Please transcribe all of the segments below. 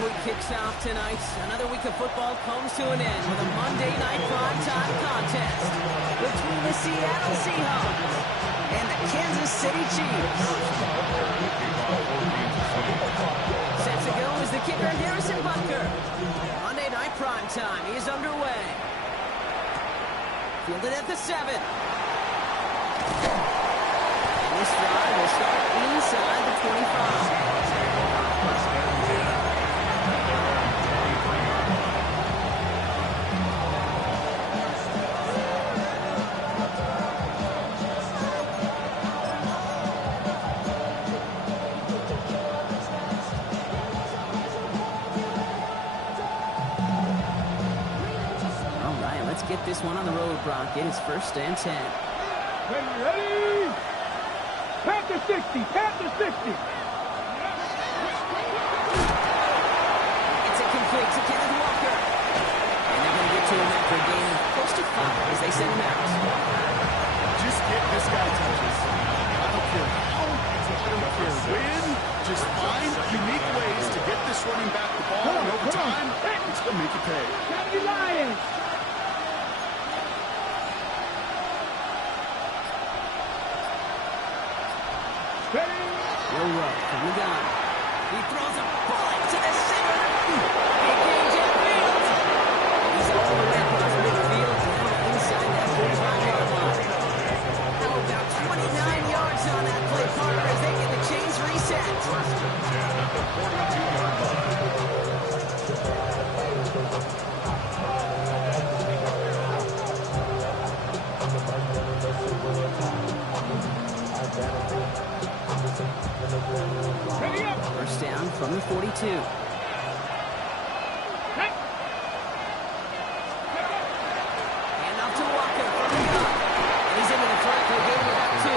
we kicks off tonight. Another week of football comes to an end with a Monday night primetime contest between the Seattle Seahawks and the Kansas City Chiefs. Set to go is the kicker, Harrison Butker. Monday night primetime is underway. Fielded at the 7. And this drive will start inside the 25. Get this one on the road, Brock. It is 1st and 10. Ready? Pat the 60. Pat the 60. It's incomplete to Kenneth Walker. And they're going to get to him after a gain of close to 5 as they send him out. Just get this guy touches. I don't care how, I don't care when. Just find unique ways to get this running back the ball, and over time, it's going to make you pay. County Lions. Will Rudd from the gun. He throws a bullet to the center. Big game, Jeff Fields. He's all the way across midfield down inside that 45-yard line. Now about 29 yards on that play, Carter, as they get the chains reset. First and 10 at the 42-yard line. First down from the 42. Hand off to Walker from the gun. And he's into the front for a gain of about 2.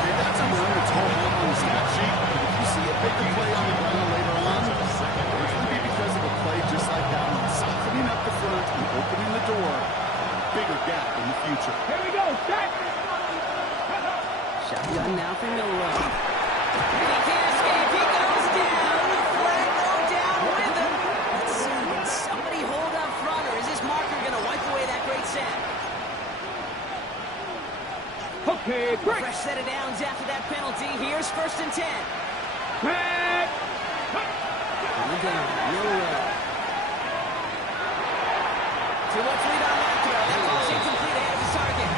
Hey, that's a run that's hold on the stat sheet. But if you see a bigger play on the ground later on, it's going to be because of a play just like that one, softening up the front and opening the door. Bigger gap in the future. Here we go. Set. Shotgun now for Milrow. He can't escape. He goes down. The flag go down with him. Let's see. Can somebody hold up front, or is this marker going to wipe away that great set? Okay, break. Fresh set of downs after that penalty. Here's 1st and 10. Break. On the gun, Milrow. Too much lead on that throw. That ball's incomplete ahead of his target.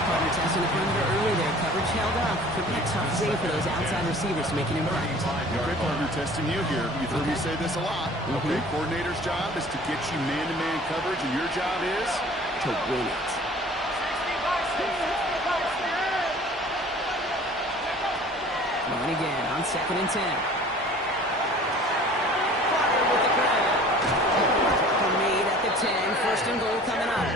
Partner testing the perimeter early there. Coverage held up. Could be a tough day for those outside receivers to make an impact. Okay, partner testing you here. You've heard me say this a lot. Okay, coordinator's job is to get you man-to-man coverage, and your job is to win it. Going again on 2nd and 10. Carter with the grab. Made at the 10. 1st and goal coming up.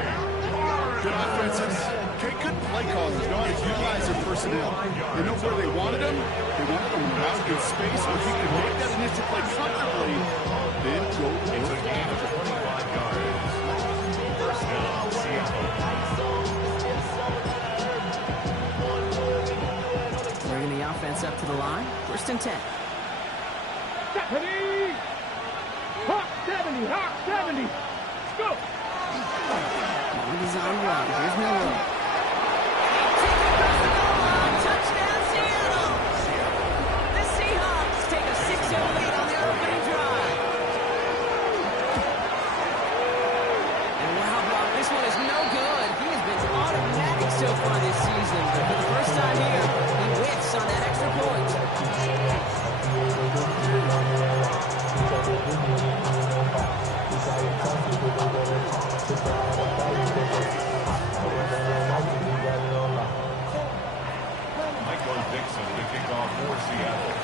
good offenses. Okay, good play callers know how to utilize their personnel. They know where they wanted them. They wanted them out in space where he could make that initial play comfortably, then go It's a gain of 25 yards. First down, Seattle. Bringing the offense up to the line. 1st and 10. Stephanie! Hawk 70! Hawk 70! Go! He's on run. Here's Miller. Touchdown, Seattle! The Seahawks take a 6-0 lead on their opening drive. And wow, Brock, this one is no good. He has been automatic so far this season, but for the first time here, he whiffs on that extra point. Michael Dixon to kick off for Seattle.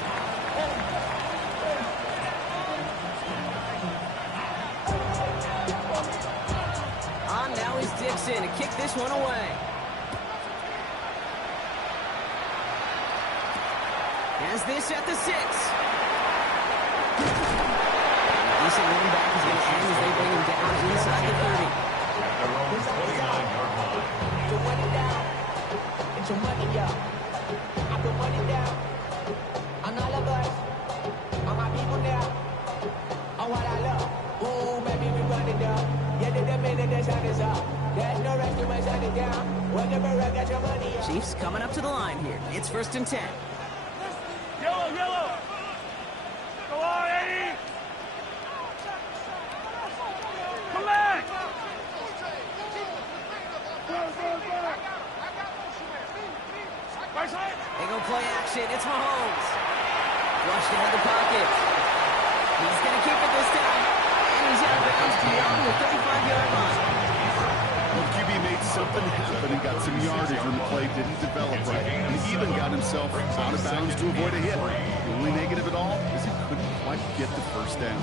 On now is Dixon to kick this one away. Has this at the 6. Decent run back is going to end as they bring him down inside the 30. At their own 29-yard line. Your money down. Get your money up. I put money down. On all of us. On my people Chiefs coming up to the line here. It's 1st and 10. Yellow, yellow. Go on, Eddie. Come back. They go play action. It's Mahomes. Flushed out of the pocket. He's going to keep it this time. And he's out of bounds beyond the 35-yard line. Well, QB made something happen and got some yardage when the play didn't develop right. And he even got himself out of bounds to avoid a hit. The only negative at all is he couldn't quite get the first down.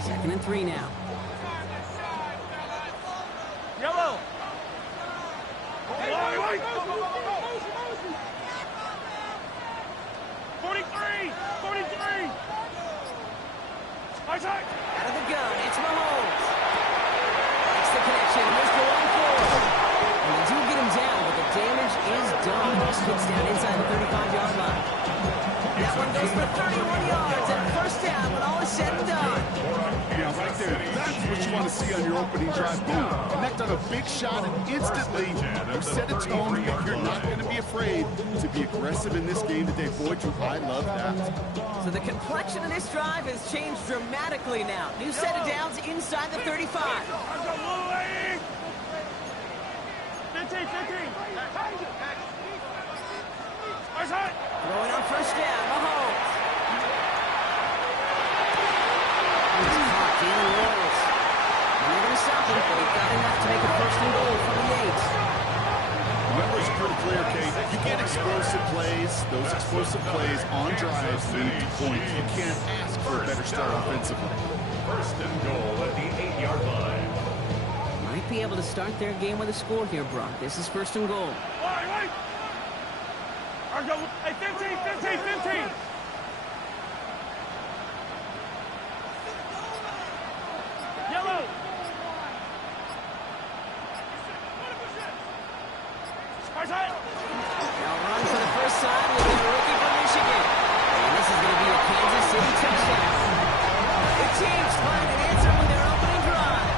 2nd and 3 now. Yellow. 43. 43. Isaac. Out of the gun, it's Mahomes. Makes the connection. Here's the 1-4. And they do get him down, but the damage is done. Gets down inside the 35-yard line. That one goes for 31 yards and 1st down when all is said and done. Yeah, right there. That's what you want to see on your opening drive. Boom. Connect on a big shot and instantly you set a tone. You're not going to be afraid to be aggressive in this game today. Boy, do I love that. So the complexion of this drive has changed dramatically now. New set of downs inside the 35. 15, 15. Isaac. Throwing on 1st down, Mahomes. He's caught, Jalen rolls. And they're going to stop him, but he got enough to make a 1st and goal from the 8. Remember, it's pretty clear, Kate. You get explosive plays. Those explosive plays on drives lead to points. You can't ask for a better start offensively. 1st and goal at the 8-yard line. Might be able to start their game with a score here, Brock. This is 1st and goal. Wait. Hey, 15, 15, 15. Yellow. Isaac. Now run for the first time with the rookie from Michigan. And this is going to be a Kansas City touchdown. The Chiefs find an answer with their opening drive.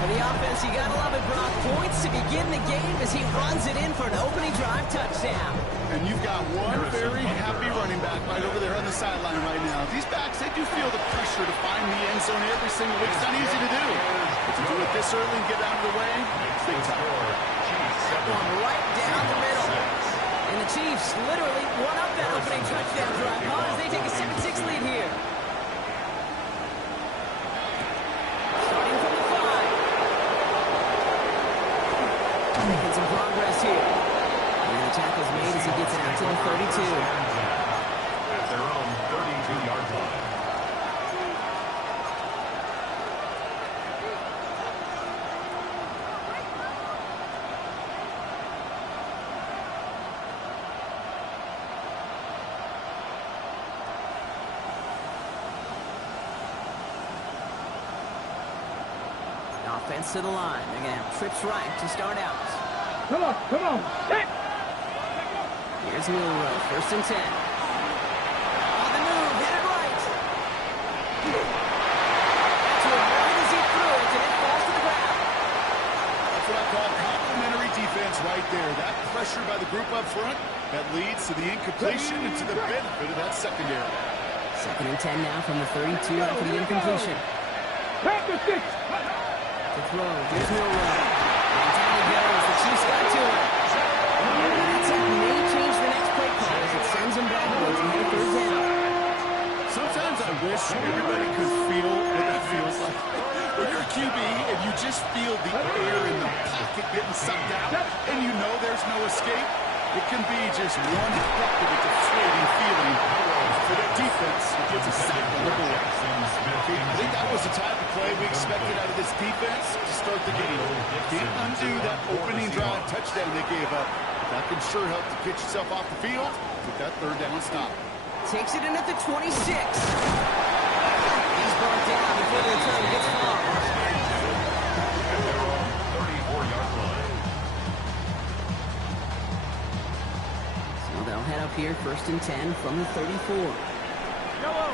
For the offense, you got to love it, Brock. Points to begin the game as he runs it in for an opening drive touchdown. And you've got one very happy running back right over there on the sideline right now. These backs, they do feel the pressure to find the end zone every single week. It's not easy to do. But to do it this early and get out of the way, big time. One right down the middle. And the Chiefs literally won up that opening touchdown drive as they take a 7-6 lead here. Starting from the 5. Making some progress here. And the tackle's made as he gets it out to the 32. At their own 32-yard line. Offense to the line. They're going to have trips right to start out. Come on. Hit. Here's Milrow, 1st and 10. On the move, hit it right. That's what right as he threw it, and it falls to the ground. That's what I call complimentary defense right there. That pressure by the group up front, that leads to the incompletion and to the benefit of that secondary. 2nd and 10 now from the 32 after the incompletion. Back to 6. To throw, here's Milrow. And down he goes, the Chiefs got to him. That sack may change the next play call as it sends him backwards and hit a 3rd down. Sometimes I wish everybody could feel what that feels like. When you're a QB and you just feel the air in the pocket getting sucked out and you know there's no escape, it can be just one heck of a deflating feeling for that defense that gets a sack on the board. I think that was the type of play we expected out of this defense to start the game. Can't undo that opening drive touchdown they gave up. That can sure help to get yourself off the field with that 3rd down stop. Takes it in at the 26. He's brought down before the return gets far. At their own 34-yard line. So they'll head up here 1st and 10 from the 34. Yellow.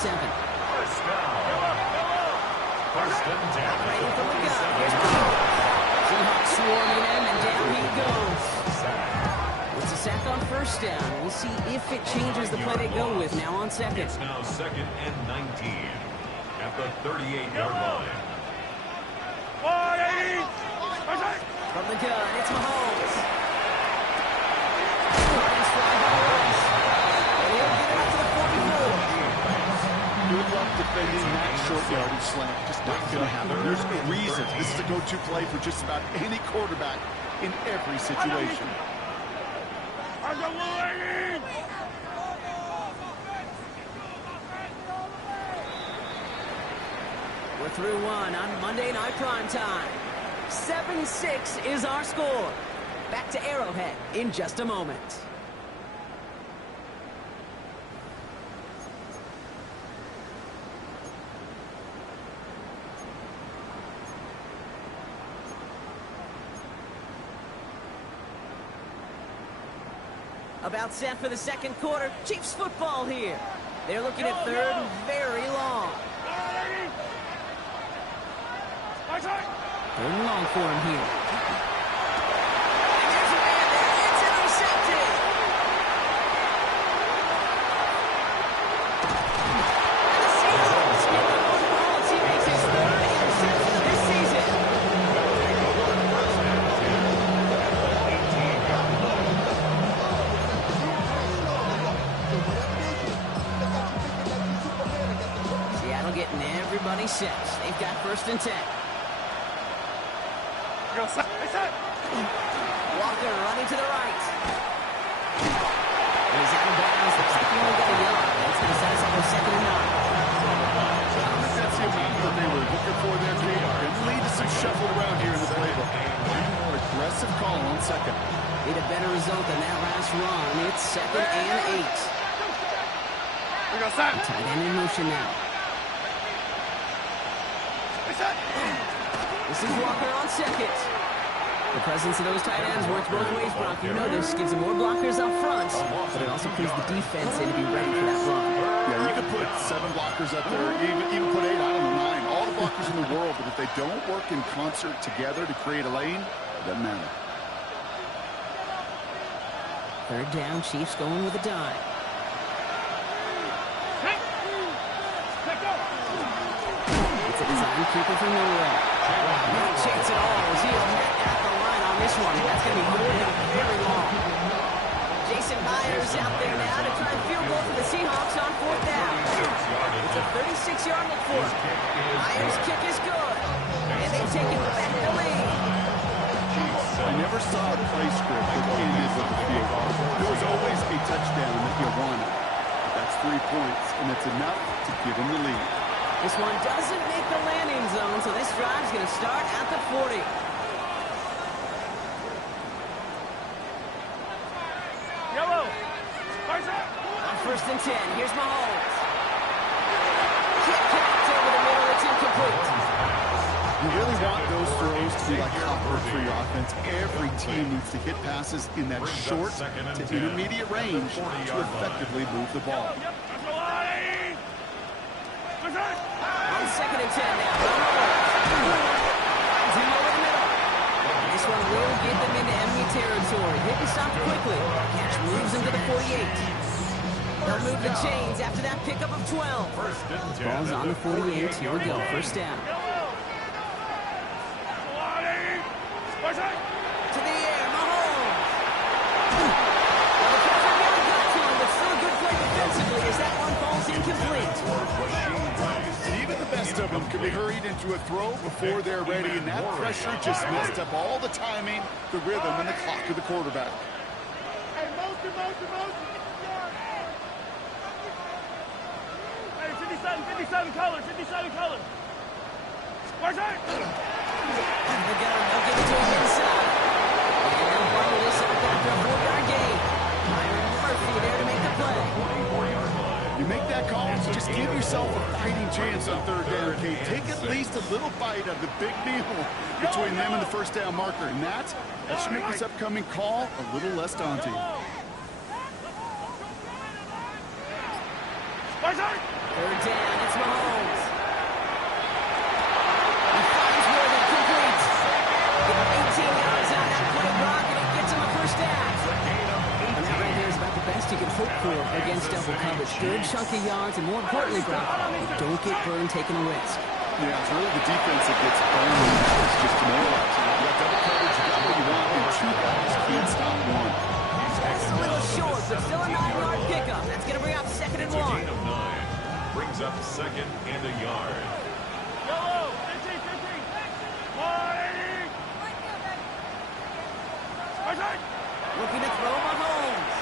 First down. First and 10 at Ready the for the gun. 47. Here's Mahomes. Seahawks swarming him, and down he goes. It's a sack on first down. We'll see if it changes the play they go with now on second. It's now 2nd and 19 at the 38-yard line. From the gun, it's Mahomes. Lions fly by Rice. And he'll get it up to the 44. Good luck defending that short yardage slant. Just not going to happen. There's a reason this is a go-to play for just about any quarterback in every situation. We're through one on Monday Night Primetime. 7-6 is our score. Back to Arrowhead in just a moment. About set for the second quarter. Chiefs football here. They're looking at third and very long. Third and long for him here. And there's a man there. It's intercepted. And the Seahawks get the football as he makes his third interception of this season. Seattle getting everybody set. They've got 1st and 10. Walker running to the right. And he's out of bounds. Looks like he only got a yard. That's going to set us up with 2nd and 9. That's the amount that they were looking for there, Kate. And lead to some shuffle around here in the playbook. More aggressive call on second. Need a better result than that last run. It's 2nd and 8. Tight end in motion now. This is Walker on second. The presence of those tight ends works both ways, Brock. You know this. Gives them more blockers up front, but it also puts the defense in to be ready for that run. Yeah, you could put 7 blockers up there, even put 8, I don't know, 9. All the blockers in the world, but if they don't work in concert together to create a lane, it doesn't matter. Third down, Chiefs going with a dime. It's a design keeper from nowhere. No chance at all as he'll net at the line on this one. That's going to be more than very long. Jason Myers out there now to try and field goal for the Seahawks on 4th down. It's a 36-yard look for him. Myers' kick is good. And they've taken back the lead. I never saw a play script that ended with a field goal. There was always a touchdown that you wanted. But that's 3 points, and it's enough to give them the lead. This one doesn't make the landing zone, so this drive's going to start at the 40. On 1st and 10, here's Mahomes. Kick connects over the middle, it's incomplete. You really want those throws to be like clockwork for your offense. Every team needs to hit passes in that short to intermediate range to effectively move the ball. On 2nd and 10 now, Mahomes. Finds him over the middle. This one will get them into enemy territory. Hit and stop quickly. Catch moves into the 48. They'll move the chains after that pickup of 12. Ball's on the 48. Here we go. 1st down. To the air, Mahomes. Well, the pressure nearly got to him, but still a good play defensively as that one falls incomplete. Even the best of them can be hurried into a throw before they're ready, and that pressure just messed up all the timing, the rhythm, and the clock of the quarterback. Hey, motion. Hey, 57 color. Where's that? They'll give it to him inside. And they'll bundle this up after a 4-yard gain. Myron Murphy there to make the play. You make that call, just give yourself a fighting chance on 3rd down, Kate. Take at least a little bite of the big meal between them and the 1st down marker, and that should make this upcoming call a little less daunting. 3rd down. against double coverage. Good chunk of yards, and more importantly, Brock, don't get burned taking a risk. Yeah, it's really the defense that gets burned. It's just demoralizing. You got double coverage, you got what you want, and two guys can't stop one. That's a little short, but still a 9-yard pickup. That's going to bring up 2nd and It's a 1. gain of 9. Brings up 2nd and a yard. Yellow, 15, 15. 180. Looking to throw Mahomes.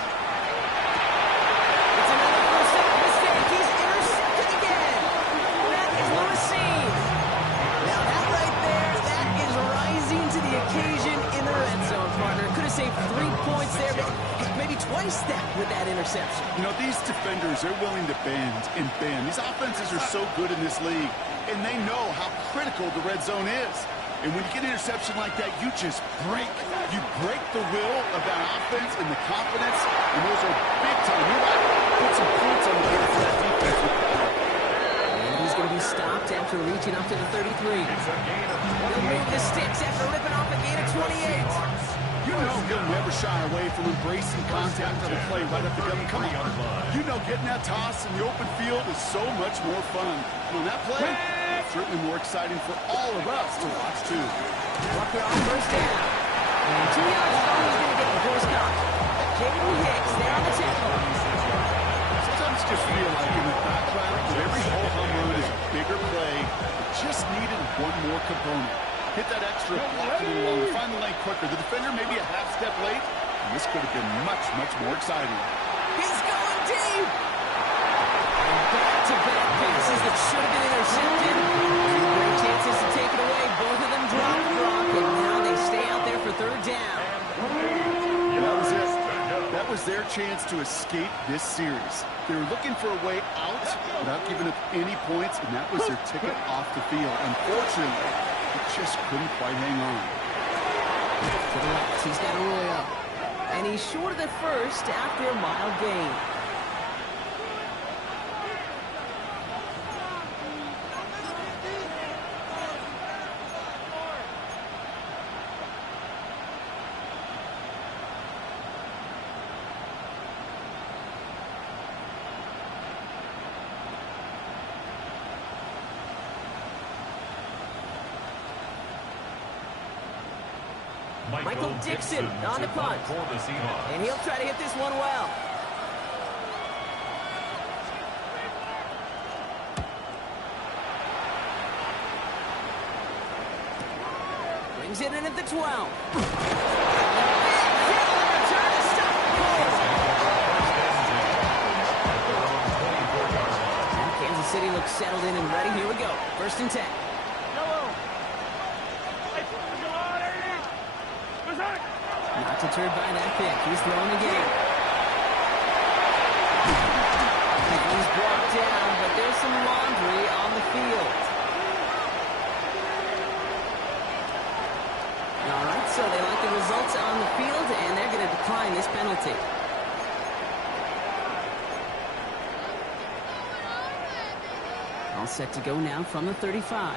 It's another first down mistake. He's intercepted again. That is Lewisine. Now that right there, that is rising to the occasion in the red zone, partner. Could have saved 3 points there, but maybe twice that with that interception. You know, these defenders, they're willing to bend and bend. These offenses are so good in this league, and they know how critical the red zone is. And when you get an interception like that, you just break. You break the will of that offense and the confidence, and those are big time. You might put some points on the board for that defense. And he's going to be stopped after reaching up to the 33. He'll move the sticks after ripping off a gain of 28. You know he'll never shy away from embracing contact on the play right up the gun. Come on. You know getting that toss in the open field is so much more fun. And on that play, it's certainly more exciting for all of us to watch, too. Walker on first down. And 2 yards is all he's going to get before it's caught. Jaden Hicks there on the tackle. Sometimes just feel like in the background that every whole home run is a bigger play. It just needed one more component. Hit that extra block a little longer, find the lane quicker. The defender maybe a half step late, and this could have been much, much more exciting. He's going deep. And back-to-back passes that should have been intercepted. Two great chances to take it away. Both of them dropped, and now they stay out there for 3rd down. And that was it. That was their chance to escape this series. They were looking for a way out without giving up any points, and that was their ticket off the field. Unfortunately, it just couldn't quite hang on. To the left, he's got a roll up. And he's short of the first after a mild gain. Michael Dixon on the punt. For the Seahawks. And he'll try to hit this one well. Brings it in at the 12. Kansas City looks settled in and ready. Here we go. 1st and 10. Not deterred by that pick. He's throwing again. And he's brought down, but there's some laundry on the field. All right, so they like the results on the field, and they're going to decline this penalty. All set to go now from the 35.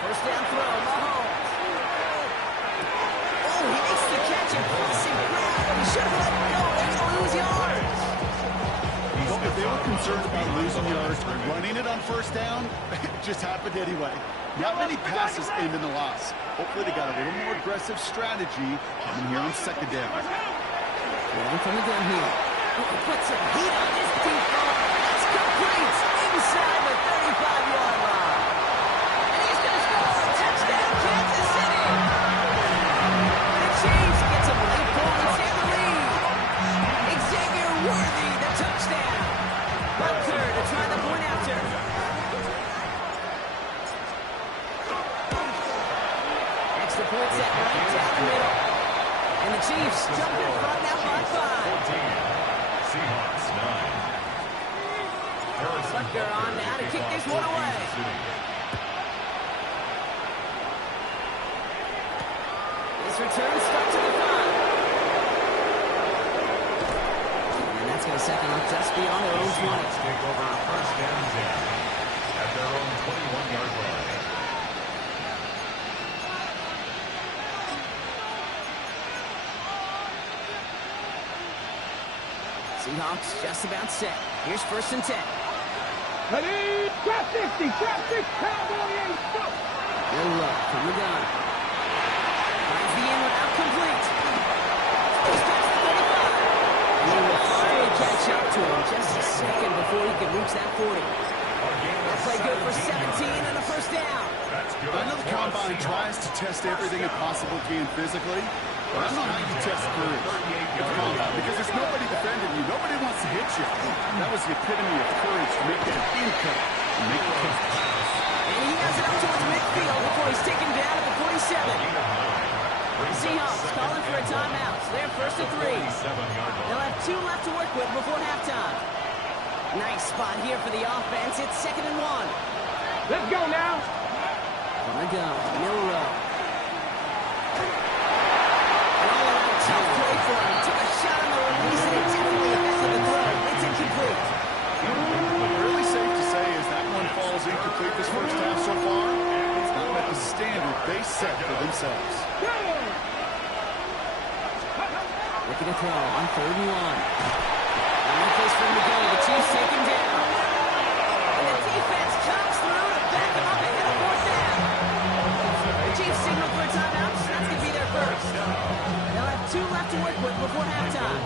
First down throw, Mahomes. Oh, he makes the catch and crossing grab. He should have let it go. They're going to lose yards. Well, if they were concerned about losing yards, running it on first down, it just happened anyway. Not many passes end in a loss. Hopefully they got a little more aggressive strategy coming here on 2nd down. Rolling from the gun here. Oh, put some heat on this deep ball. That's complete inside the 35-yard line. And he's going to score a touchdown, Kansas City. The Chiefs get some late points in the lead. Xavier Worthy, the touchdown. Butker to try the point after. Extra point set right down the middle. And the Chiefs jump in front now by 5. Seahawks 9. Butker on now to kick this one away. This return stuck to the 5. And that's going to set them up just beyond their own 20. Take over 1st and 10 at their own 21-yard line. Seahawks just about set. Here's 1st and 10. Ready? Drop 60, drop 6, Cowboy ain't stuck. Little look from the gun. Finds the in route complete. He's past the 35. He will finally catch up to him just a second before he can reach that 40. That play good for 17 and a 1st down. I know the combine tries to test everything it possibly can physically, but I don't know how you test courage at the combine because there's nobody defending you. Nobody wants to hit you. That was the epitome of courage to make that income and make the catch. And he has it up towards midfield before he's taken down at the 47. Seahawks calling for a timeout. So they're 1st and 3. They'll have 2 left to work with before halftime. Nice spot here for the offense. It's 2nd and 1. Let's go now. On the go, Milrow. An all-around tough play for him. Took a shot on the release and it definitely affected the throw. It's incomplete. Really safe to say is that one falls incomplete this 1st half so far. It's not met the standard they set for themselves. Looking to throw on 3rd and 1. No place for him to go. The Chiefs take him down. And the defense comes through to back him up ahead of 4th down. The Chiefs signal for a timeout. So that's going to be their 1st. They'll have 2 left to work with before halftime.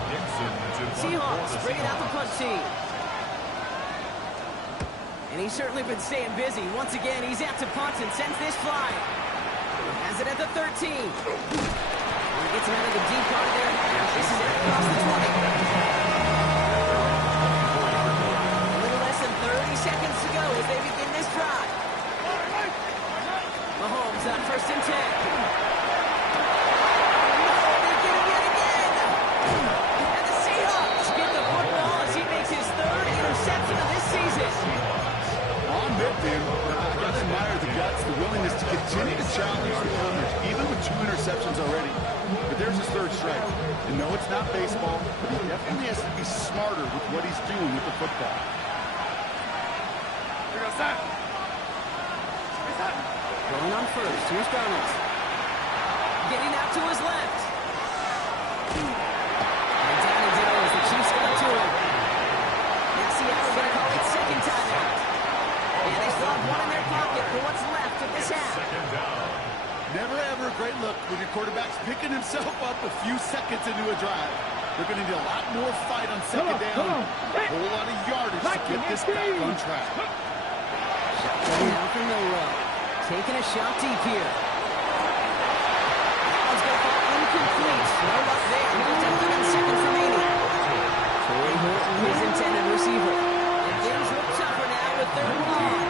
Seahawks bring it out the punch team. And he's certainly been staying busy. Once again, he's out to punt and sends this flying. Has it at the 13. He gets him out of the deep part of their half. This is it across the 20. A little less than 30 seconds to go as they begin this drive. Mahomes on 1st and 10. They're getting it again. And the Seahawks get the football as he makes his 3rd interception of this season. On midfield, I got to admire the guts, the willingness to continue to challenge the coverage, even with 2 interceptions already. But there's his 3rd strike. And no, it's not baseball, but he definitely has to be smarter with what he's doing with the football. Going on 1st. Here's Donald. Getting out to his left. And down he goes. The Chiefs got to him. Now Seattle's going to call it 2nd timeout. And they still have 1 in their pocket for what's left of this half. Never ever a great look when your quarterback's picking himself up a few seconds into a drive. They're going to need a lot more fight on 2nd down. A whole lot of yardage to get this back on track. Shotgun now for Milrow. Taking a shot deep here. That one's going to fall incomplete. No luck there. Just 11 seconds remaining. Corey Horton, his intended receiver. And things look tougher now with 3rd and long.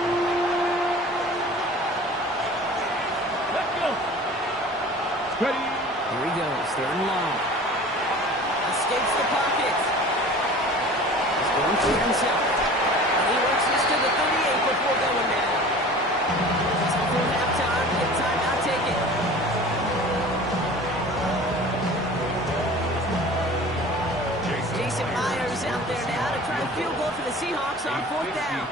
Let's go. Ready? Here he goes. 3rd and long. Escapes the pocket. He's going for himself. And he works this to the 38 before going down. Just before halftime, the timeout taken. Jason Myers out there now to try to field goal for the Seahawks on 4th down.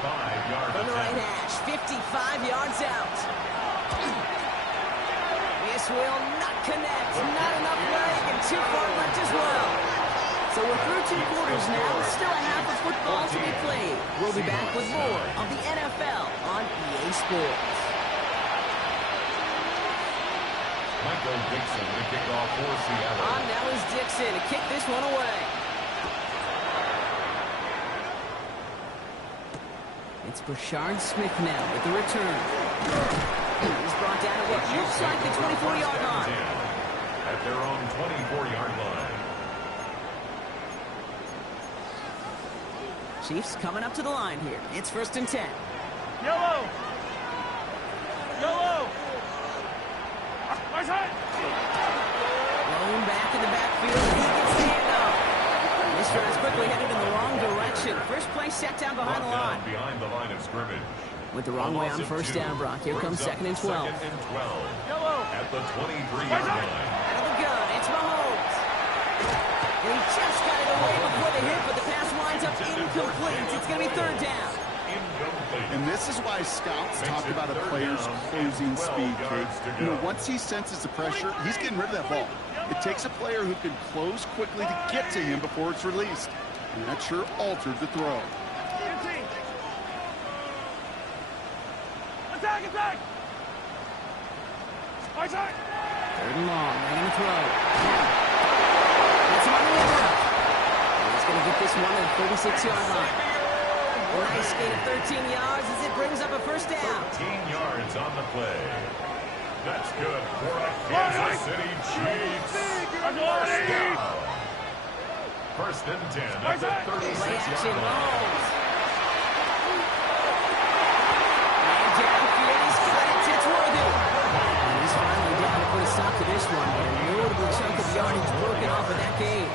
From the right hash, 55 yards out. This will not connect. Not enough leg and too far left as well. So we're through 2 quarters now. Still a half of football to be played. We'll be back with more of the NFL on EA Sports. Michael Dixon to kick off for Seattle. On now is Dixon to kick this one away. It's Brashard Smith now with the return. He's brought down at what looks like the 24-yard line. At their own 24-yard line. Chiefs coming up to the line here. It's 1st and 10. Yellow. Yellow. Blown back in the backfield. He gets the handoff. This drive's quickly headed in the wrong direction. First play set down behind the line. Behind the line of scrimmage. With the wrong way on 1st down, Brock. Here comes 2nd and 12. 2nd and 12. At the 23-yard line. Out of the gun, it's Mahomes. And he just got it away before the hit, but the pass winds up incomplete. It's going to be 3rd down. And this is why scouts talk about a player's closing speed, Kate. You know, once he senses the pressure, he's getting rid of that ball. It takes a player who can close quickly to get to him before it's released. And that sure altered the throw. Attack, attack! Attack! Third and long, they're going to throw. That's one way out. He's going to get this one at the 36-yard line. A nice gain of 13 yards as it brings up a first down. 13 yards on the play. That's good for a Kansas City Chiefs. First down. First and 10 at the 36-yard line. And downfield, he's got it. It's Worthy. And he's finally down to put a stop to this one, but a notable chunk of yardage broken off of that game.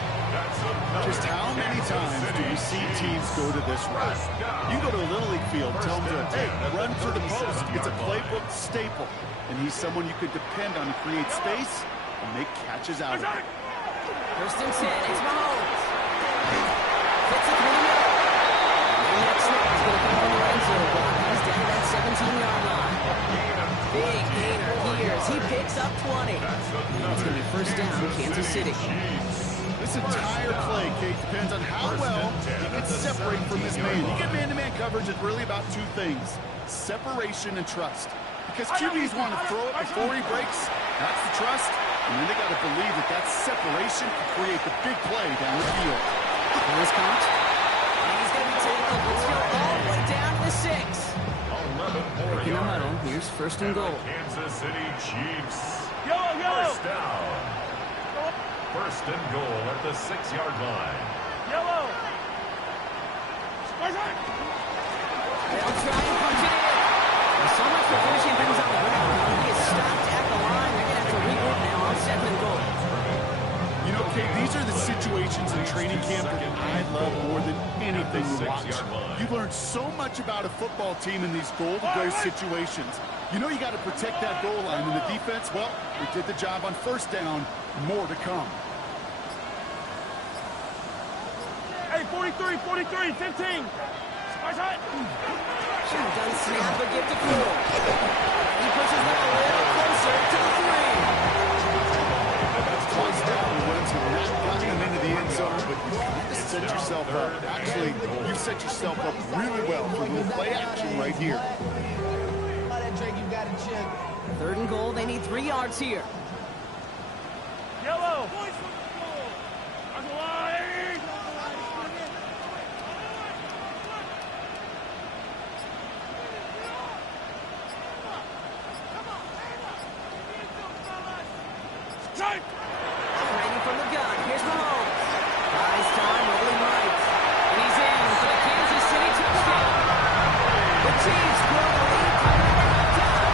Just how many times do you see teams go to this route? You go to a Little League field, tell them to, hey, run to the post. It's a playbook staple. And he's someone you could depend on to create space and make catches out of it. First and 10, it's Mahomes. Gets it through the middle. And the next snap is going to come from the end zone. He's down that 17-yard line. Big gainer here as he picks up 20. And it's going to be first down, Kansas City. This entire play, Kate, depends on how well he can separate from his man. You get man-to-man coverage, it's really about two things, separation and trust. Because QBs want to throw it before he breaks, that's the trust, and then they got to believe that that separation can create the big play down the field. Here's Coach. And he's going to be taken. Let's go all the way down to the 6. 11 more In the huddle, yards. here's first and goal. Kansas City Chiefs. Yellow, yellow! First down. First and goal at the 6-yard line. Yellow! Attack! They'll try and punch it in. There's so much for finishing things on the ground. He is stopped at the line. They're going to have to regroup now on second and goal. You know, Kate, these are the situations in training camp that I love more than anything to watch. You learn so much about a football team in these goal-to-go situations. You know you got to protect that goal line, and the defense, well, we did the job on first down. More to come. Hey, 43, 43, 15! Attack! Should have done snap, but give to Cole. He pushes them a little closer to the 3. That's twice down the ones who have not gotten them into the end zone, but you kind of set yourself up. Actually, you set yourself up really well for a little play action right here. Third and goal, they need 3 yards here. Yellow! Ready from the gun. Here's Mahomes. Buys time, rolling right. And he's in for the Kansas City touchdown. The Chiefs grow the lead coming into halftime.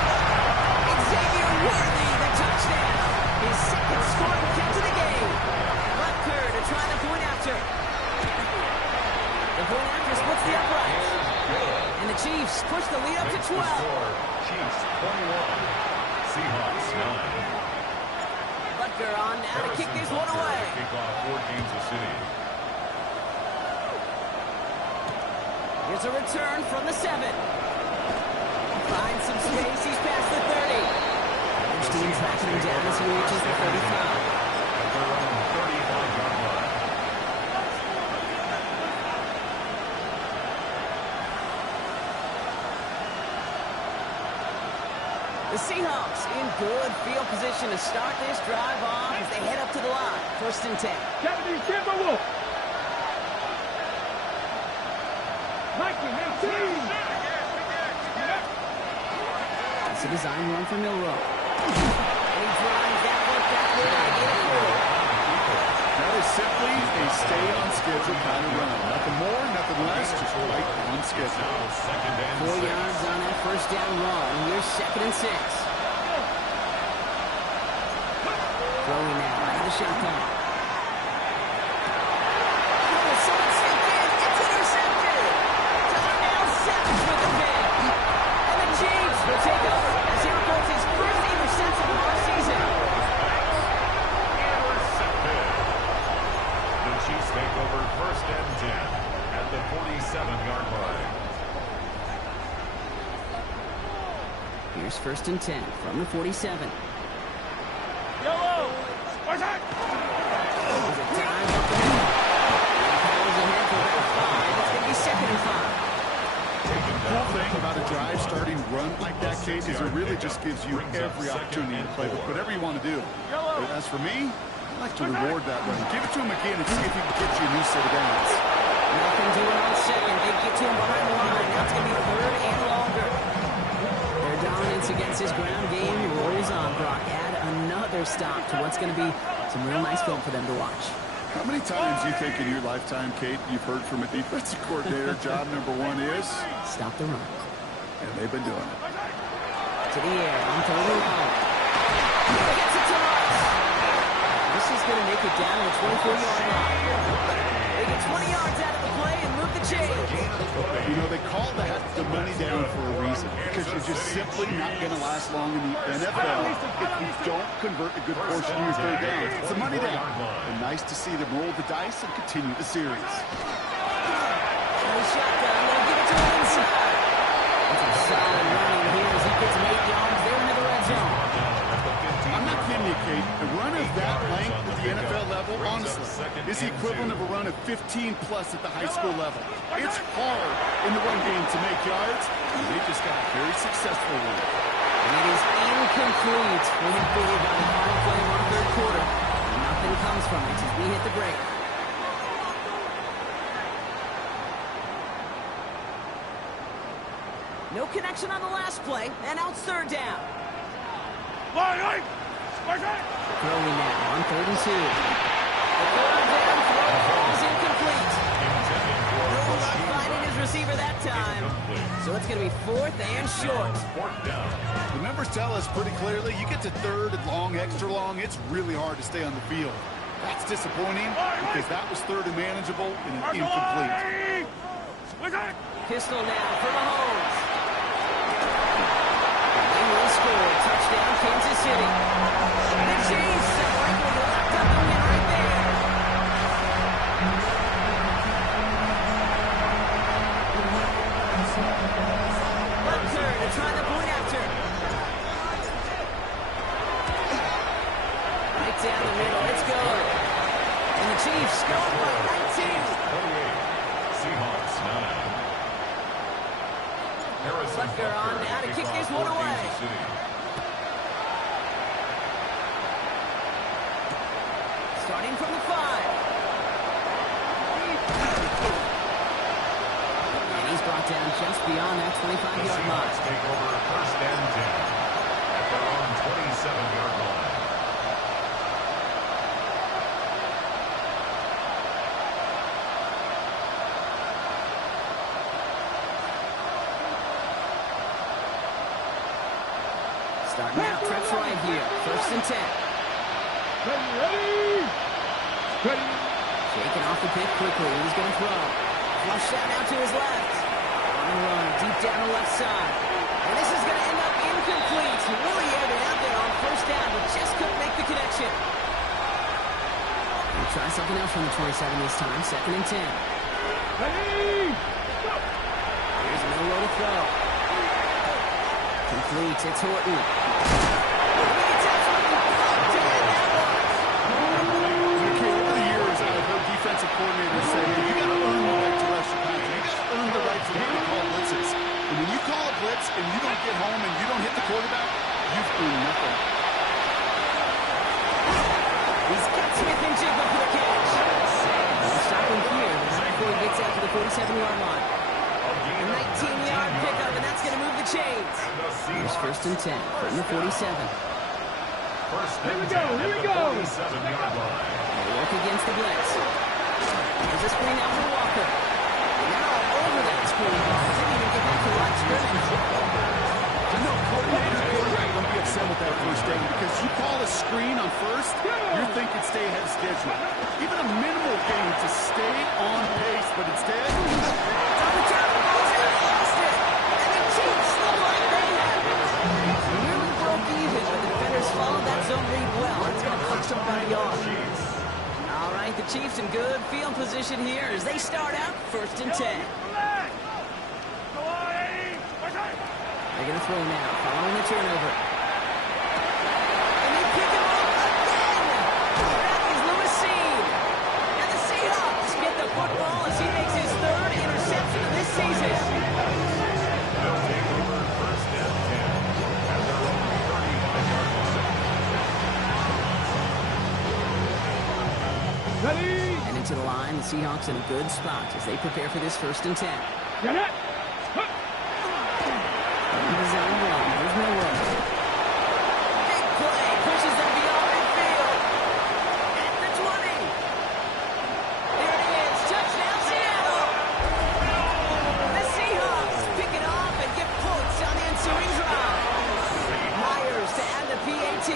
Xavier Worthy, the touchdown. His second scoring catch of the game. Butker to try the point after. The point after splits the uprights. And the Chiefs push the lead up to 12. Chiefs 21. Seahawks 9. Butker on now to kick this one away. Kickoff for Kansas City. Here's a return from the 7. Finds some space. He's past the 30. There's team tracking him down as he reaches the 35. At their own 35-yard line. The Seahawks in good field position to start this drive off as they head up to the line. First and 10. Captain Kimberwolf! 19, 18! It's a design run for Milrow. And he drives that one backward and they get it through. That is simply a stay on schedule kind of run. Nothing more, nothing less, just right on schedule. Now second and 4 6. yards on that first down run. Here's second and 6. Throwing now out of the shotgun. Oh, someone stepped in. It's intercepted. Darnell Savage with the pick. And the Chiefs will take over as he records his first interception of our season. Intercepted. The Chiefs take over first and 10 at the 47-yard line. Here's first and 10 from the 47. Yellow! Attack! There's a dive up the middle. And Powell's ahead for thing about a drive starting run like that, Kate, is it really just gives you every opportunity to play with whatever you want to do. But as for me, I like to reward that run. Give it to him again and see if he can get you a new set of downs. Nothing doing on second. They get to him behind the line. Now it's going to be third and longer. Their dominance against his ground game rolls on, Brock. Add another stop to what's going to be some real nice film for them to watch. How many times do you think in your lifetime, Kate, you've heard from a defensive coordinator, job number one is? Stop the run. And they've been doing it. To the air, on third and long. Gets it to Russ. This is going to make it down to the 24-yard line. They get 20 yards out of the play and move the chains. You know, they call that the money down for a reason, because you're just simply not going to last long in the NFL if you don't convert a good portion of your third down. It's a money down. And nice to see them roll the dice and continue the series. Shotgun, they'll give it to him inside. That's a solid running here as he gets 8 yards there into the red zone. I'm not kidding you, Kate. A run of that length at the NFL level, honestly, is the equivalent of a run of 15-plus at the high school level. It's hard in the run game to make yards, and they just got a very successful one. And it is incomplete. Moving forward by the final play of our third quarter. And nothing comes from it as we hit the break. No connection on the last play, and out third down. Throwing now on 3rd and 2. The quarter down, throw falls incomplete. No luck finding his receiver that time. So it's going to be 4th and short. The numbers tell us pretty clearly, you get to 3rd and long, extra long, it's really hard to stay on the field. That's disappointing because that was 3rd and manageable and incomplete. Pistol now for Mahomes. They will score. Touchdown, Kansas City. The Chiefs celebrate with a locked up the win right there. Butker to try the point after. Right down the middle. It's good. And the Chiefs score by 19. Seahawks 9. Butker on now to kick this one away. Starting from the 5. And he's brought down just beyond that 25-yard line. Take over 1st and 10 at their own 27-yard line. Starting out, Treps right here. 1st and 10. Ready? Shaking off the pick quickly. He's going to throw. Flush out now to his left. On the run, deep down the left side. And this is going to end up incomplete. Really aired it out there on 1st down, but just couldn't make the connection. We'll try something else from the 27 this time. 2nd and 10. Ready? Here's another row to throw. Complete. It's Horton. Defensive coordinators say, you got to earn the right to rush your passer. You got to earn the right for me to call blitzes. And when you call a blitz and you don't get home and you don't hit the quarterback, you've earned nothing. He's got Smith and Jigba for the catch. We'll stop him here before he gets out to the 47-yard line. A 19-yard pickup, and that's going to move the chains. Here's 1st and 10 from the 47. Here we go. 47-yard line. They work against the blitz. There's a screen out for Walker. Now over that screen. Didn't even get back to the line scrimmage. I know coordinator won't be upset with that 1st down because you call a screen on 1st, you're thinking stay ahead of schedule. Even a minimal gain to stay on pace, but instead, Lost it. And the Chiefs look like they have it. Nearly broke even, but the defenders followed that zone read well. It's going to cost them about a yard. All right, the Chiefs in good field position here as they start out 1st and 10. They're going to throw now, following the turnover. And they pick him up again. That is Lewisine. And the Seahawks get the football as he makes his 3rd interception of this season. Ready? And into the line, the Seahawks in a good spot as they prepare for this 1st and 10. Get it. Zone 1, there's no room. Big play, pushes them beyond midfield. At the 20. There it is, touchdown Seattle. The Seahawks pick it off and get points on the ensuing drive. Myers to add the PAT.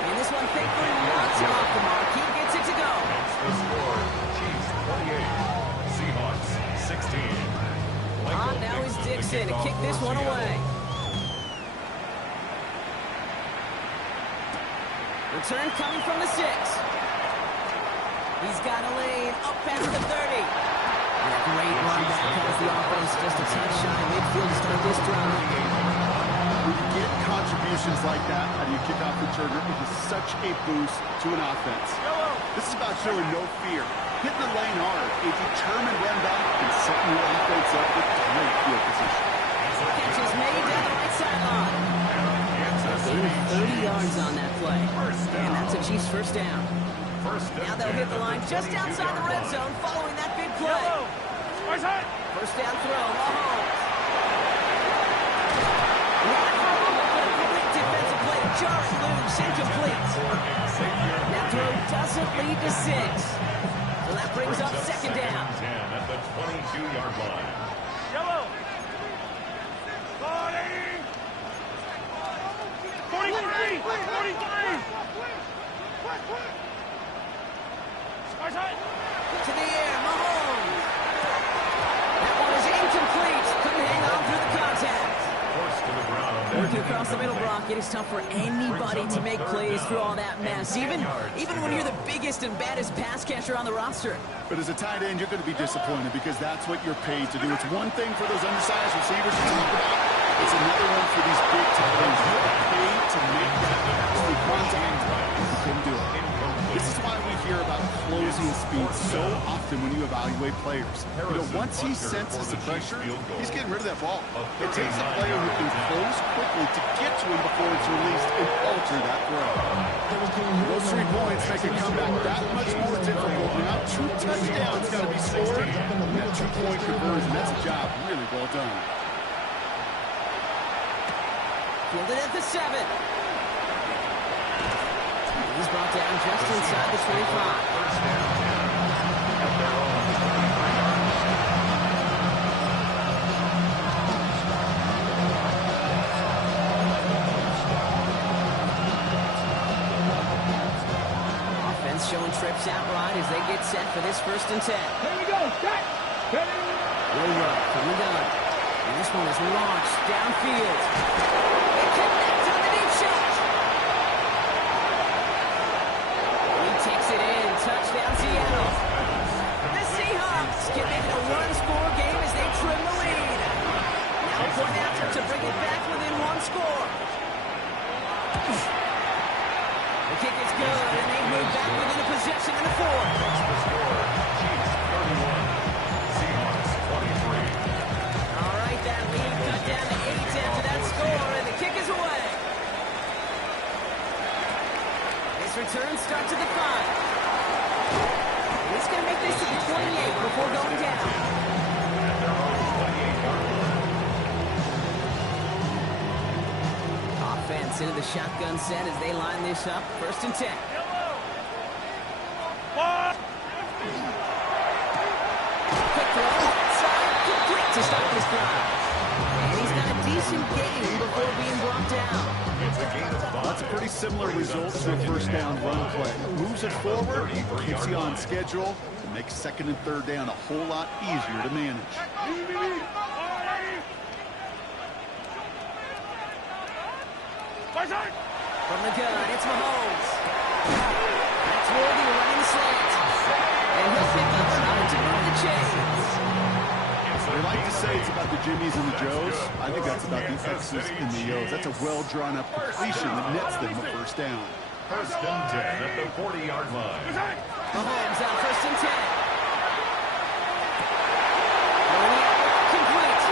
And this one thankfully knocks him off the mark. He gets it to go. It's the score. Chiefs 28. Seahawks 16. On now is Dixon to kick this one away. Return coming from the 6. He's got a lane up past the 30. And a great run back as the offense just a touch shy of midfield to start this drive. When you get contributions like that, how do you kick off returner? It is such a boost to an offense. This is about showing no fear. Hitting the lane hard, a determined run back, and setting your offense up with great field position. Catch is made down the right sideline. Gain of 30 yards on that play. And that's a Chiefs 1st down. Now they'll hit the line just outside the red zone following that big play. 1st down throw, Mahomes. Defensive play to jar it loose, incomplete. That throw doesn't lead to 6. So that brings up 2nd down. 10 at the 22-yard line. Yellow. 43. 43. To the air, Mahomes. That one is incomplete. Couldn't hang on through the contact. Forced to the ground. Working across the middle, Brock, it is tough for anybody to make plays through all that mess, even when you're the biggest and baddest pass catcher on the roster. But as a tight end, you're going to be disappointed because that's what you're paid to do. It's one thing for those undersized receivers to talk about. It's another one for these big tight ends. You're paid to make that absolute contact. You can do it. This is why we hear about closing speed so often when you evaluate players. You know, once he senses the pressure, he's getting rid of that ball. It takes a player who can close quickly to get to him before it's released and alter that throw. Those 3 points make a comeback that much more difficult. Now 2 touchdowns got to be scored. And that 2-point conversion, that's a job really well done. Fielded at the 7. He's brought down just inside the 25. First down 10 at their own 25. Offense showing trips out wide as they get set for this 1st and 10. Here we go. Set. Ready. Will Rupp from the gun. And this one is launched downfield. It connects on the deep shot. He takes it in. Touchdown Seattle. The Seahawks can make it a 1-score game as they trim the lead. Now a point after to bring it back within 1 score. The kick is good, and they move back within a possession in the 4th. That's the score. Chiefs 31. Seahawks 23. All right, that lead cut down to 8 after that score, and the kick is away. This return starts at the 5. He's going to make this to the 28 before going down. At their own 28-yard line. Offense into the shotgun set as they line this up. 1st and 10. Quick throw, outside, complete to start this drive. And he's got a decent gain before being brought down. It's a gain of 5. That's a pretty similar result to a 1st down run play. Moves it forward, keeps you on schedule, and makes 2nd and 3rd down a whole lot easier to manage. From the gun, it's Mahomes. That's Worthy running the slant. And he'll pick up enough to move the chains. They like to say it's about the Jimmies and the Joes. I think that's about the X's and the O's. That's a well-drawn-up completion that nets them a 1st down. 1st and 10 at the 40-yard line. Mahomes out 1st and 10. Complete.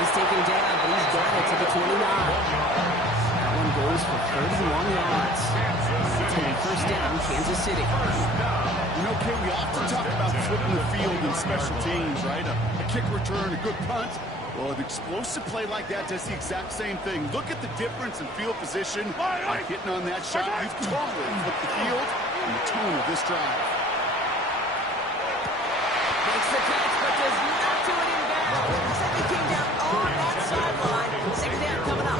He's taken down, but he's got it to the 29. That one goes goes for 31 yards. It's going to be first down, Kansas City. You know, Kay, we often talk about flipping the field in special teams, right? A kick return, a good punt. Well, an explosive play like that does the exact same thing. Look at the difference in field position. By hitting on that shot, you've totally flipped the field and the tone of this drive. Makes the catch, but does not do it in bounds. Looks like he came down on that sideline. Second down coming up.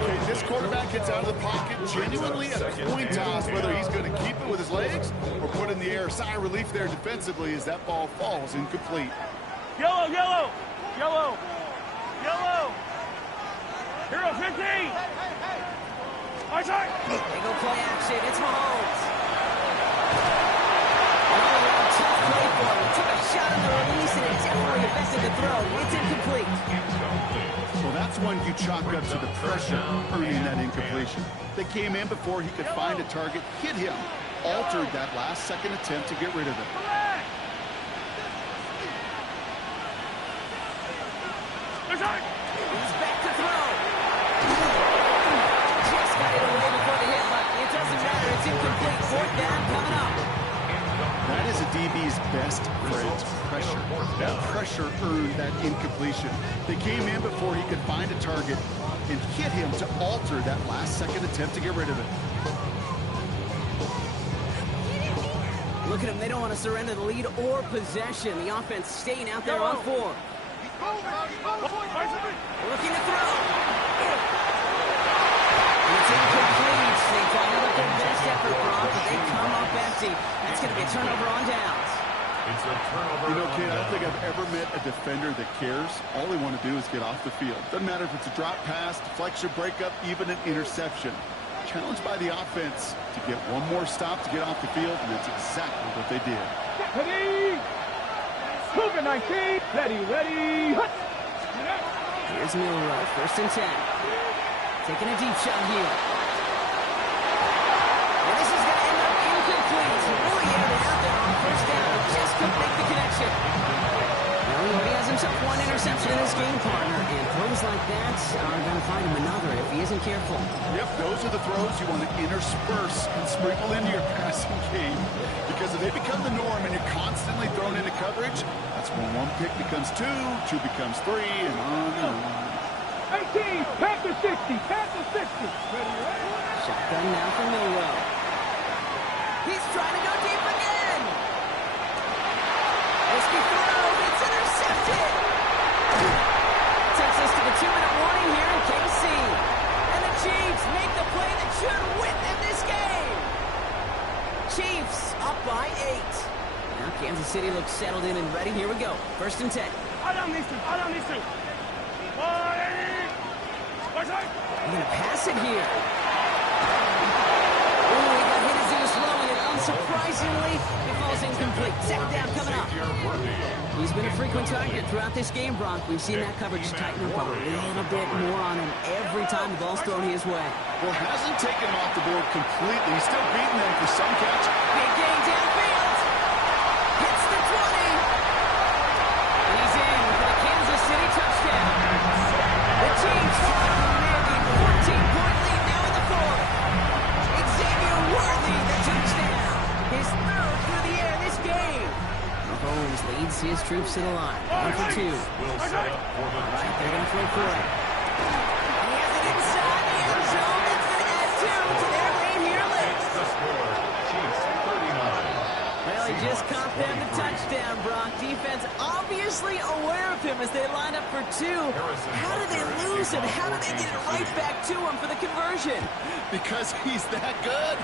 Okay, this quarterback gets out of the pocket genuinely at a coin toss, whether he's going to keep it with his legs or put in the air. Sigh of relief there defensively as that ball falls incomplete. Yellow, yellow, yellow, yellow. Hero 15. Eyesight. They go play action. It's Mahomes. Oh, tough play for him. Took a shot on the release, and it definitely affected the throw. It's incomplete. Well, that's one you chalk up to the pressure earning that incompletion. They came in before he could find a target, hit him, altered that last-second attempt to get rid of it. He's back to throw. Just got it away before the hit, but it doesn't matter. It's incomplete. Fourth down coming up. That is a DB's best friend, pressure. That pressure earned that incompletion. They came in before he could find a target and hit him to alter that last-second attempt to get rid of it. Look at them. They don't want to surrender the lead or possession. The offense staying out there on four. Looking to throw. It's incomplete. They try to look their best effort, Brock, but they come up empty. That's going to be a turnover on downs. It's a turnover. You know, kid, I don't think I've ever met a defender that cares. All they want to do is get off the field. Doesn't matter if it's a drop pass, deflection, breakup, even an interception. Challenged by the offense to get one more stop to get off the field, and that's exactly what they did. Ready. Cougar 19. Ready, ready. Hut. Here's Milrow, first and 10. Taking a deep shot here. And this is going to end up incomplete. Really aired it out there on first down. Just couldn't make the connection. Well, he already has himself one interception in this game, partner. And throws like that are going to find him another if he isn't careful. Yep, those are the throws you want to intersperse and sprinkle into your passing game. Because if they become the norm and you're constantly thrown into coverage, that's when one pick becomes two becomes three, and on and on. 18, Panther 60, Panther 60. Ready, ready. Shotgun now for Milrow. He's trying to go deep again. Risky throw. It's intercepted. Takes us to the 2-minute warning here in KC. And the Chiefs make the play that should win them this game. Chiefs up by 8. Now Kansas City looks settled in and ready. Here we go. First and 10. I don't need to. They're going to pass it here. Oh, he got hit as he was throwing it. Unsurprisingly, it falls incomplete. Second down coming up. He's been a frequent target throughout this game, Brock. We've seen that coverage tighten up a little bit more on him every time the ball's thrown his way. Well, hasn't taken him off the board completely. He's still beating them for some catch. Big gain downfield. Hits the 20. He's in for the Kansas City touchdown. The Chiefs have a commanding 14-point lead now in the fourth. Xavier Worthy, the touchdown. His third through the air this game. Mahomes leads his troops to the line. 1 for 2. Will set up for the All right, they're going to throw for it. And he has it inside the end zone. That's going to add 2 to their lead here late. the score. Chiefs 39. Well, he just caught them the touchdown, Brock. Defense obviously aware of him as they line up for 2. How did they lose him? How did they get it right back to him for the conversion? Because he's that good.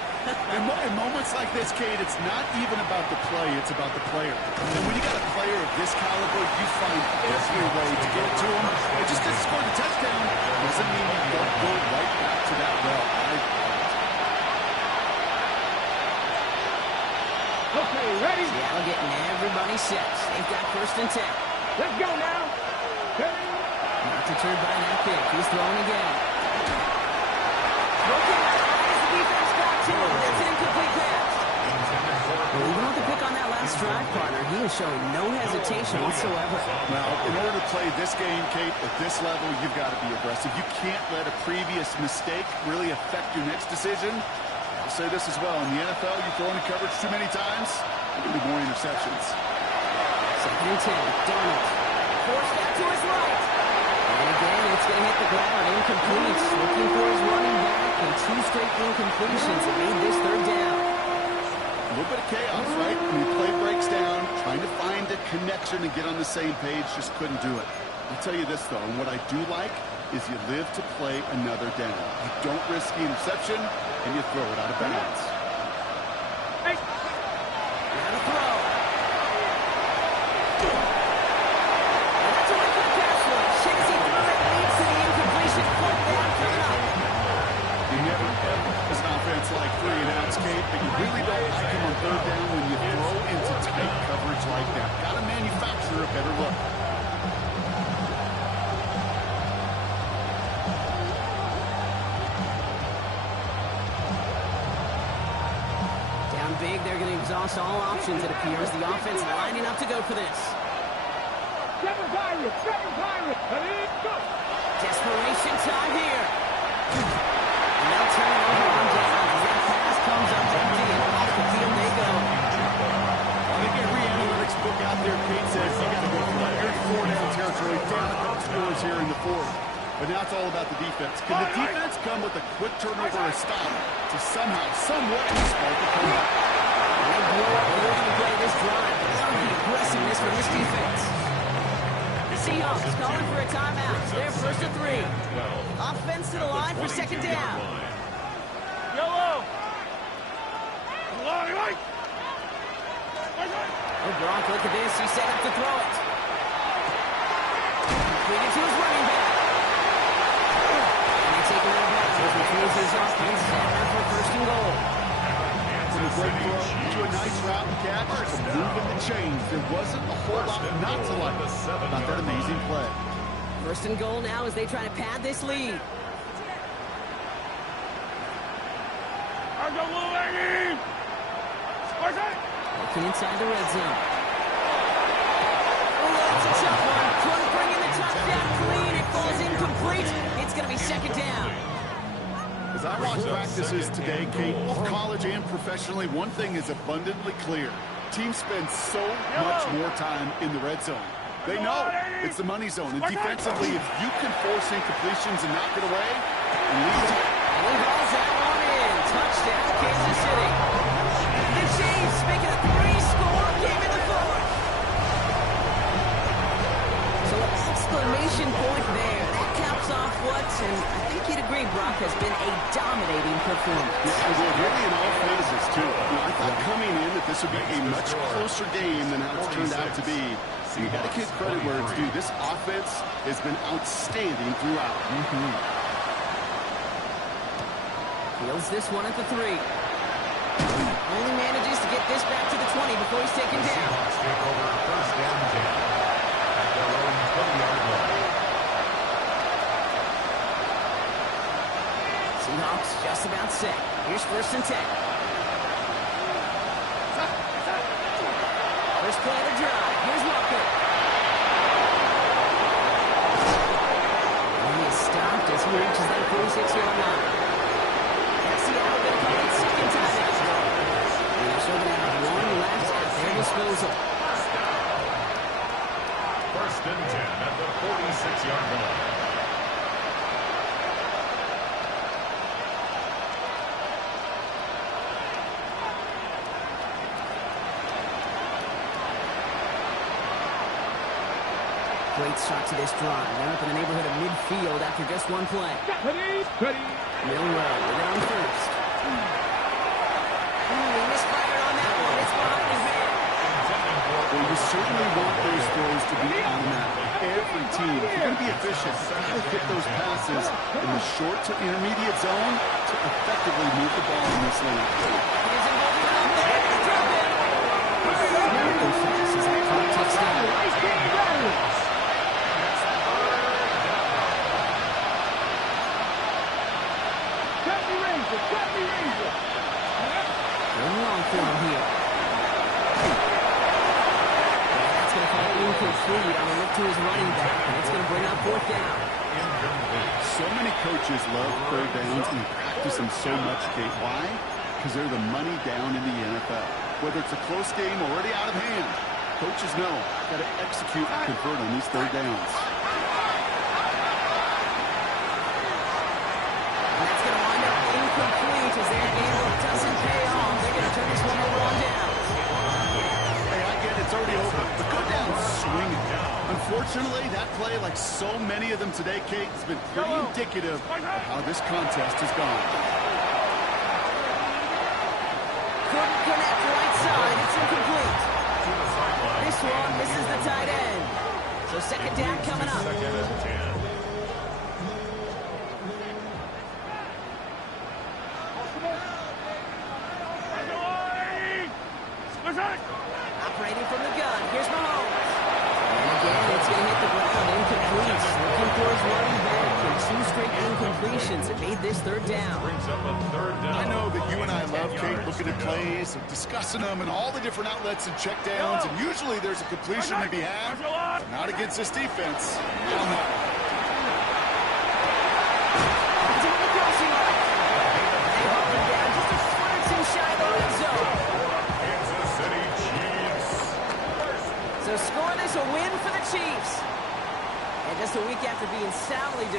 In moments like this, Kate, it's not even about the play, it's about the player. And when you got a player of this caliber, you find every way to get it to him. And just because he scored a touchdown doesn't mean you don't go right back to that well. Okay, ready? Seattle getting everybody set. They've got first and 10. Let's go now. Ready? Not deterred by that pick. He's throwing again. Broken as the defense got to him. That's an incomplete pass. Well, even with the pick on that last His stride partner, he is showing no hesitation whatsoever. Well, in order to play this game, Kate, at this level, you've got to be aggressive. You can't let a previous mistake really affect your next decision. I'll say this as well. In the NFL, you throw into coverage too many times, you're going to be more interceptions. 2nd and 10. Darnold. Forced that to his right. And again, it's going to hit the ground. Incomplete. Looking for his running back. And 2 straight incompletions that made this 3rd down. A little bit of chaos, right? When your play breaks down, trying to find a connection and get on the same page, just couldn't do it. I'll tell you this, though, and what I do like is you live to play another down. You don't risk the interception, and you throw it out of bounds. Now to throw. And that's a wicked pass rush. As he threw it, leads to the incompletion. 4th down coming up. You never ever, as an offense, like 3 and outs, Kate, but you really don't like them on 3rd down when you throw into tight coverage like that. Got to manufacture a better look. Down big, they're going to exhaust all options, it appears. The offense lining up to go for this. 7 Pirates, 7 Pirates. Ready, go. Desperation time here. And they'll turn it over on downs as that pass comes up empty and off the field they go. I think every analytics book out there, Kate, says you got to go for it. You're in 4 down territory, down a couple scores here in the 4th. But now it's all about the defense. Can the defense come with a quick turnover or a stop to somehow, some way, start the comeback? They blow up the opening play of this drive. Love the aggressiveness from this defense. The Seahawks calling for a timeout. They're 1st and 3. Offense to the line for 2nd down. Yellow. Oh, Gronk, look at this. He's set up to throw it. Completed to his running back. And they take him out of bounds, which means his offense is out for 1st and goal. From a great throw to a nice route and catch, to moving the chains. There wasn't a whole lot not to like about that amazing play. 1st and goal now as they try to pad this lead. Looking inside the red zone. Oh, that's a tough one. Couldn't bring in the touchdown clean. It falls incomplete. It's going to be 2nd down. As I watch practices today, Kate, both college and professionally, one thing is abundantly clear. Teams spend so much more time in the red zone. They know it's the money zone. And defensively, if you can force incompletions and knock it away, and lead to... And he hauls that one in. Touchdown, Kansas City. The Chiefs making a 3-score game in the 4th. So an exclamation point there. That caps off what, and I think you'd agree, Brock, has been a dominating performance. Yeah, well, really in all phases, too. I thought coming in that this would be a much closer game than how it's turned out to be. So you got to give credit where it's due. This offense has been outstanding throughout. Fields this one at the 3. Only manages to get this back to the 20 before he's taken down. Seahawks take over 1st and 10 at their own 20-yard line. Seahawks just about set. Here's 1st and 10. First play of the drive. Here's Walker. And he is stopped as he reaches that 46-yard line. That's Seattle going to call it 2nd timeout. And they're still going to have 1 left at their disposal. 1st and 10 at the 46-yard line. Great start to this drive. They're up in the neighborhood of midfield after just 1 play. Ready. Milrow with it on 1st. He misfired on that one. It's behind his head. Well, you certainly want those throws to be automatic. Every team, if you're going to be efficient, got to hit those passes in the short to intermediate zone to effectively move the ball in this league. He is involved up there. He's dropped it. Very fast as that clock ticks down. Going long for him here. incomplete on a look to his running back, and it's going to bring up fourth down. So many coaches love third downs and practice them so much, Kate. Why? Because they're the money down in the NFL. Whether it's a close game already out of hand, coaches know got to execute and convert on these third downs. And that's going to wind up incomplete as their gamble doesn't pay off. They're going to turn this one over on downs. Hey, I get it's already over, but go down swinging. Unfortunately, that play, like so many of them today, Kate, has been pretty indicative of how this contest has gone. Couldn't connect right side. It's incomplete. This one misses the tight end. So second down coming up. Second and 10. Operating from the gun. Here's Mahomes. And again, it's going to hit the ground. Incomplete. Looking for his running back. And 2 straight incompletions that made this third down. Brings up a third down. I know that you and I love, Kate, looking at plays and discussing them and all the different outlets and check downs, and usually there's a completion to be had, but not against this defense. Hell no. Onto the crossing line. They hold him down just a foot or two shy of the red zone. Kansas City Chiefs. So scoring is a win for the Chiefs. And just a week after being soundly defeated.